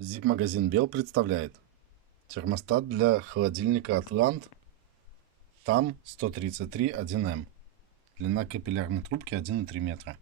Zip-магазин Бел представляет термостат для холодильника Атлант TAM 133 1М. Длина капиллярной трубки 1,3 метра.